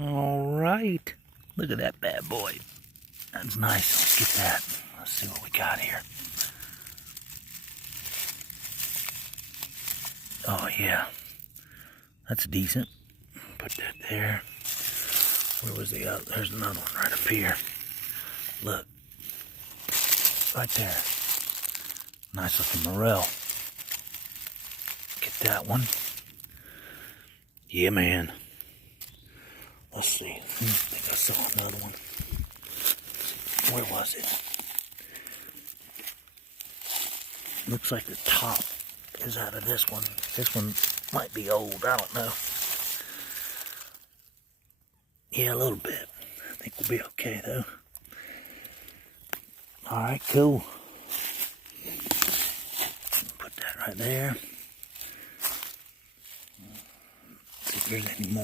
All right. Look at that bad boy. That's nice. Let's get that. Let's see what we got here. Oh, yeah. That's decent. Put that there. Where was the other? There's another one right up here. Look. Right there. Nice looking morel. Get that one. Yeah, man. Let's see. I think I saw another one. Where was it? Looks like the top is out of this one. This one might be old. I don't know. Yeah, a little bit. I think we'll be okay, though. Alright, cool. Put that right there. See if there's any more.